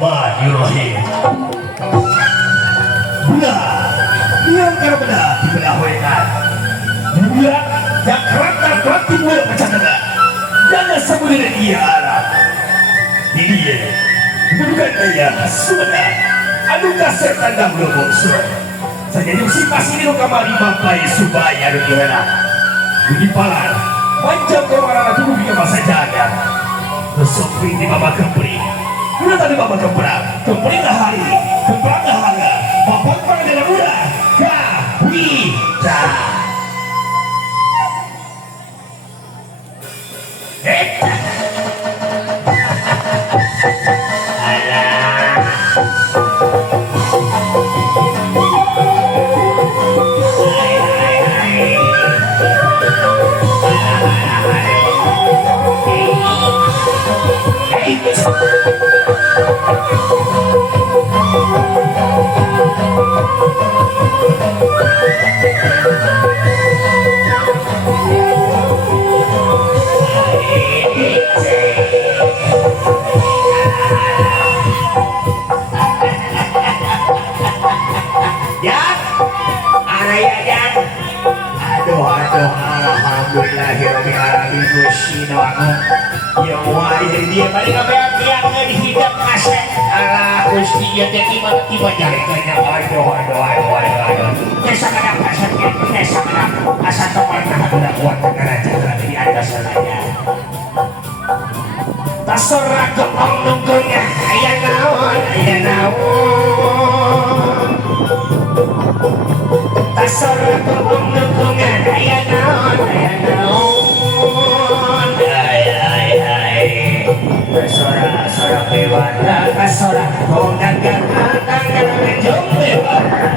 Bismillahirrahmanirrahim. Benar, yang benar dibelah wekan. Bulan yang kerat timur macam mana? Jangan sebenarnya dia arah. Ini dia, bukan daya sudah. Aduh kasar tandang lubuk surat. Saya jadi si pas ini kamari bapai supaya ada kira. Budi palan, panjang kemarana tubuh dia masa jaga. Kesopri di bawah kempri. Udah tadi bawah kemperang. Kempri dah hari, kemperang dah harga. Bapak perang dengan udah. Kita. Alhamdulillahirrahmanirrahim. Gusti doang ya wah jadi dia balik ke yang dihidap kasih ala Gusti ya tiba-tiba jari kayaknya aduh desa kadang kasar desa kadang asal teman udah kuat negara jalan di atas salahnya tasora kepong nunggunya ayah naon tasora kepong nunggunya ayah naon Sora pewanda sora kondangan tanggal jom bewara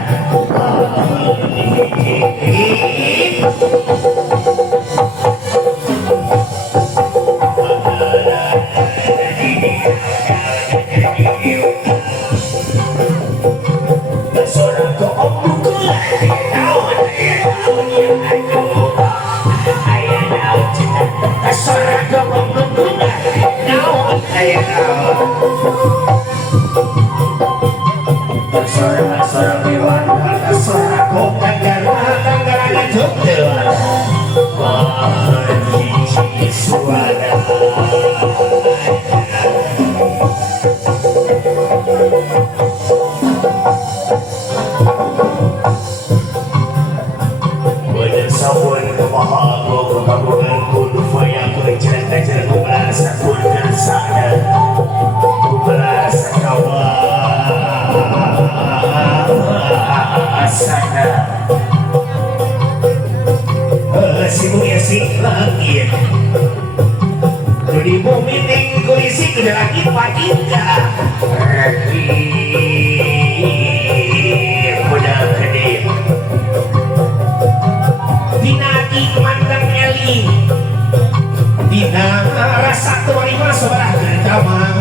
sora ko okula naon ayah naon sora ko okula naon Sora bewanda sora kondangan tanggal jom bewara suara Wajar sabun kemahago kekaburan kudu faya kejalan-jalan kuberasa kurgan sana kuberasa kawasan si mulia si langit di bumi tinggu isi ke langit paginya kuda kedip dinati mandang eling dina rasa terima sebelah kedaman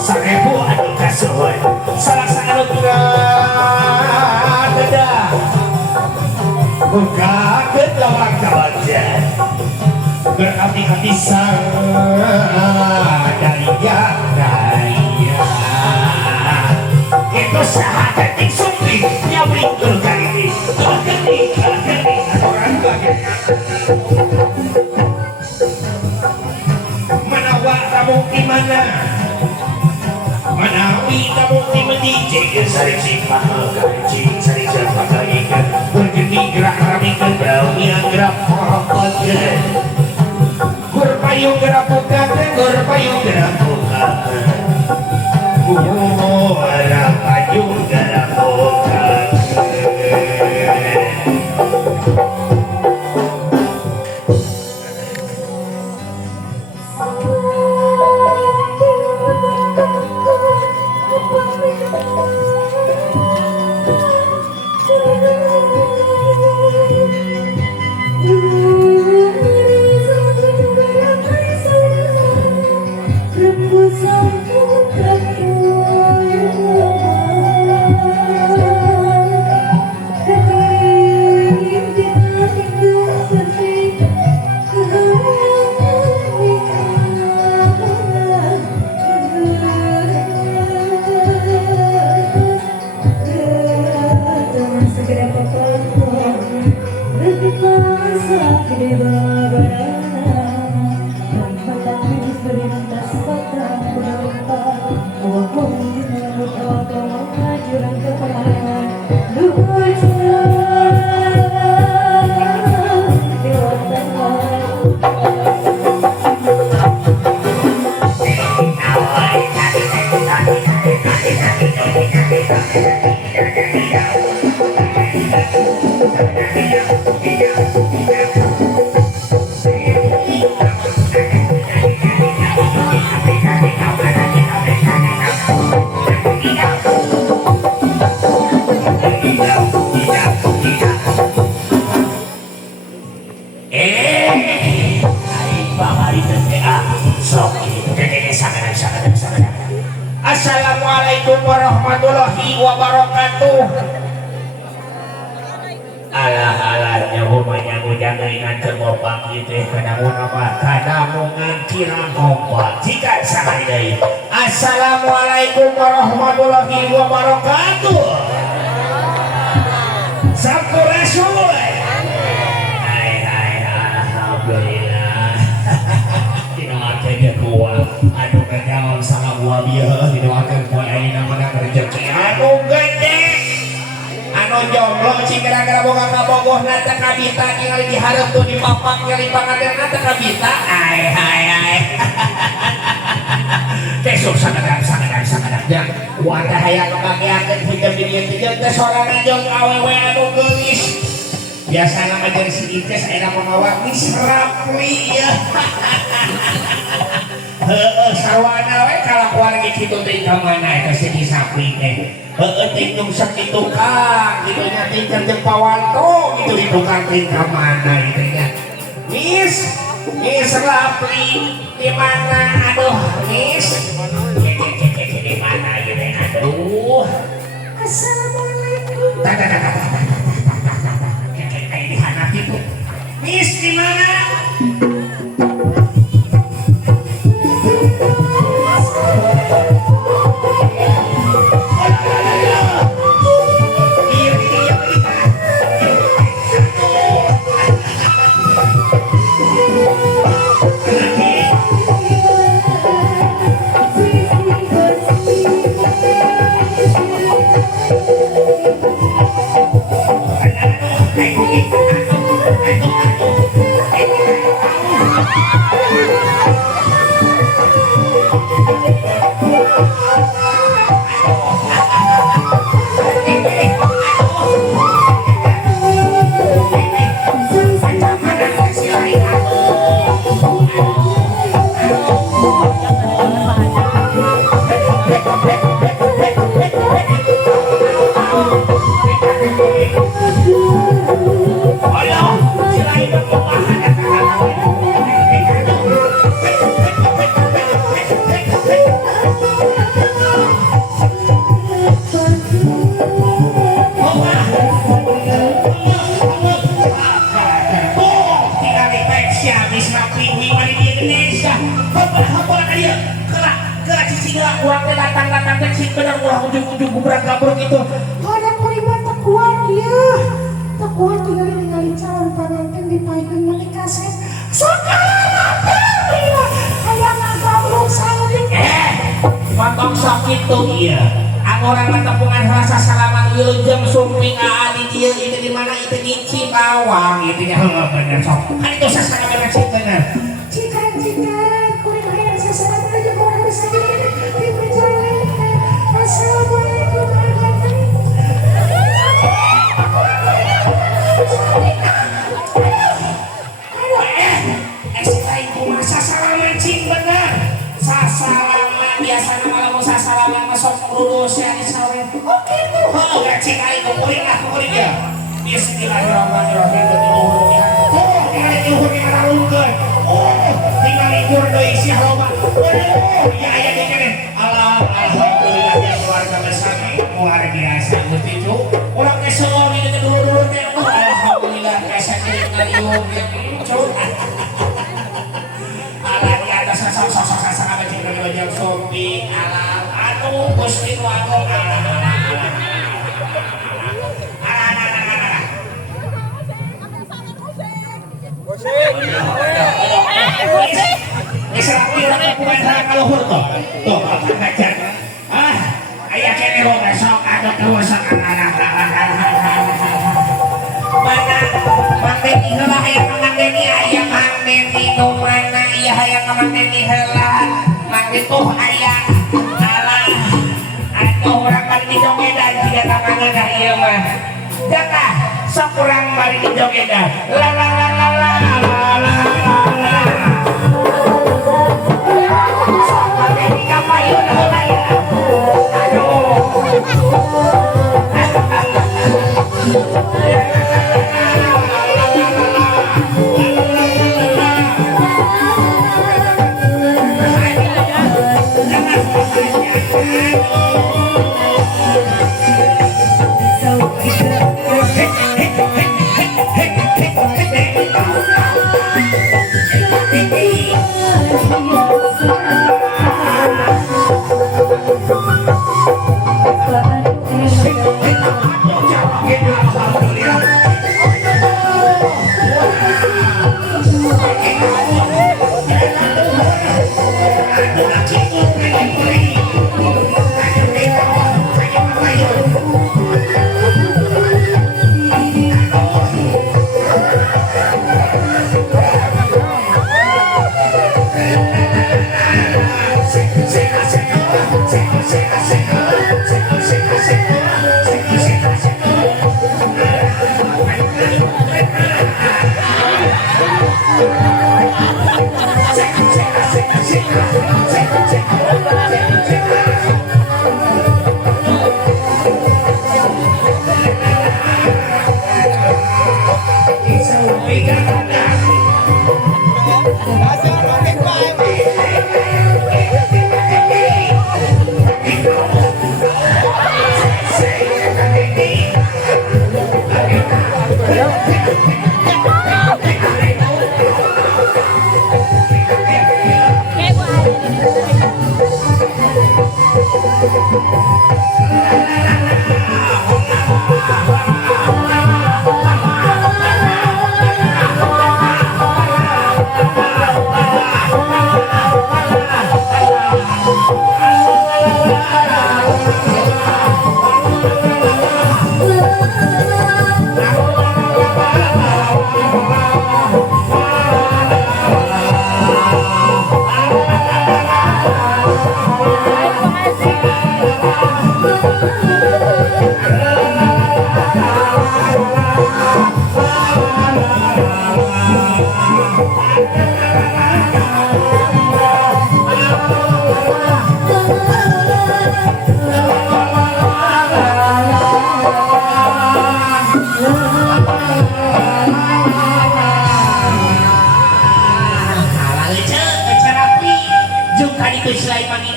Seribu anu kasuhun salah satu dadah buka kedawang kawajan berhati-hati daya itu sahabat yang sumri yang berikut kali ini orang bagian menawak kamu gimana menawi kamu dimedijik sari simpah mengkaji sari jambak ikan bergeni gerak ramikan beraunya gerak pokoknya berpayung gerak bukakan berpayung gerak bukakan gerak payung gerak bukakan Assalamualaikum warahmatullahi wabarakatuh. Alah-alahnya rumahnya jangan ingat ngobak gitu karena mau nama karena mau ngantiran ngobak jika sama ini. Assalamualaikum warahmatullahi wabarakatuh. Sampurasul. Hai alhamdulillah. Dinoakeun dia kuat anu kagawam sama gua bieu dinoakeun poe ayeuna menang rezeki anu gede. Anu jomblo cing gara-gara boga kabogohna teh kabita ningali dihareup tuh di papak ningali pangadenna teh kabita. Hai. Besok sangadang ya. Wadah hayang ngabagiakeun hidep di dieu teh sorangan jeung awewe anu geulis. Biasana mah jeung si Ites ayeuna mah geus rapli ya. Heeh, sarwana we kalakuan ge kitu teh ka mana eta si Sapri teh. Heeh, teh nu sakitu Kang, kitu nya teh jeung pawanto gitu di tukang teh ka mana itu nya. Miss Rapli di mana? Aduh, Miss. Di mana ieu teh? Aduh. Assalamualaikum. Kayak di handap itu. Miss di mana? Ada terima tekuan dia. Tekuan tinggal ningali calon pengantin dipaikeun menikah kaset. Sekarang dia aya ngagabung saeutik. Potong sakit tuh iya. Anggoran mentepungan rasa salaman ieu jeung sumping di dieu itu di mana itu di Cibawang gitu nya. Heuh bener sok. Kan itu sasana bener cik bener. Cikan kuring aya sasaran aja orang bisa di perjalanan. Assalamualaikum warahmatullahi wabarakatuh. Sasalaman cik bener. Sasalaman biasana malah sasalaman masuk lulus ya di sawit. Oke tuh. Heuh cik ari kuring lah kuring ya. Bismillahirrahmanirrahim. Oh, tinggal diuhur yang ngaralungkeun. Oh, tinggal libur deui sia loba. Oh, ya aya di kene. Alhamdulillah ya keluarga besar luar biasa Gusti Cu. Urang teh seori teh dulu-dulu teh. Alhamdulillah kasa kirim ngaliung Cu. Ala di atas sosok sangat cing wajah sompi. Alam atuh Gusti nu agung. Geus rapi urang bukan sareng kaluhur tuh. Tuh apa ngajar. Ah, aya kene boga sok ada keluar sakana. Mana Mang Deni heula aya Mang Deni aya Mang Deni nu mana ieu hayang Mang Deni heula. Mang itu aya alah. Atuh urang bari dijogedan siga tanganna ieu mah. Jaka sok urang bari dijogedan. La la la la la la la. Sok Mang Deni kapayun heula ya.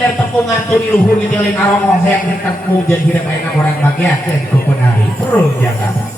Tepungan tu di luhur di jalan arong yang ketemu jadi hidup enak orang bagian jadi kupunari perlu jaga.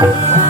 Bye.